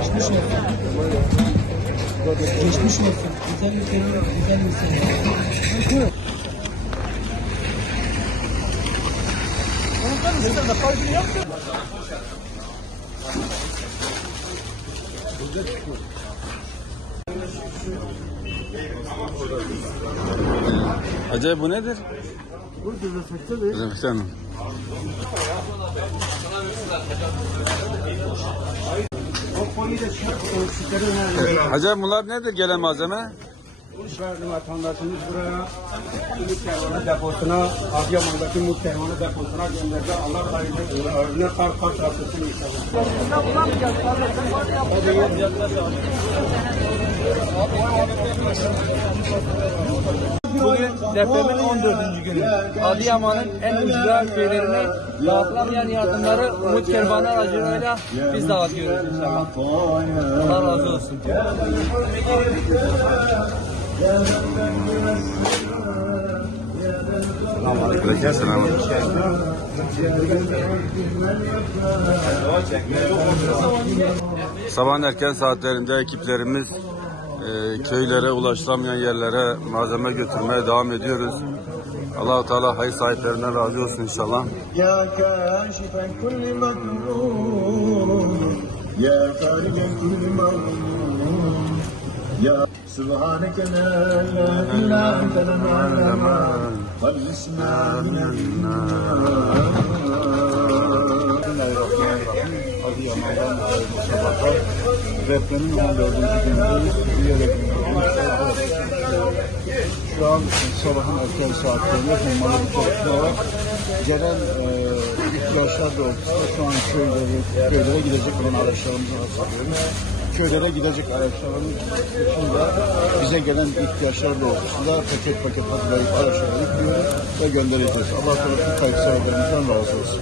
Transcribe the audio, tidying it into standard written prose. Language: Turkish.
Geçmiş olsun. Geçmiş olsun. Güzel bir terör, güzel bir sene. Acaba bu nedir? Bu dezenfektandır. Dezenfektan. Acaba bunlar nedir gelen malzeme? Vatandaşımız buraya Umut Kervanı deposuna, Adıyaman'daki Umut Kervanı deposuna gönderdi. Allah hayırlı kar rahatsızsın inşallah. Bugün depremin 14. günü. Adıyaman'ın en ücra köylerine dağıtılamayan yardımları Umut Kervanı aracılığıyla biz dağıtıyoruz inşallah. Allah razı olsun. Selam. Sabahın erken saatlerinde ekiplerimiz köylere, ulaşılamayan yerlere malzeme götürmeye devam ediyoruz. Allah-u Teala hayır sahiplerinden razı olsun inşallah. Ya kâşifen kulli makrûn, ya fârigen kulli mağrûn, ya subhaneke la ilahe ente na'lem ve'l-ismâ minel-nâr. Adıyaman'dan sabahlar depremin 14. günündeyiz. Şu an sabahın erken saatlerinde hummalı bir çalışma gelen ihtiyaçlar doğrultusunda şu an köylere gidecek olan araçlarımızı hazırlıyoruz. Köylere gidecek araçların dışında bize gelen ihtiyaçlar doğrultusunda paket paket hazırlayıp araçları yüklüyoruz ve göndereceğiz. Allah korusun kayıp sahiplerimizden razı olsun.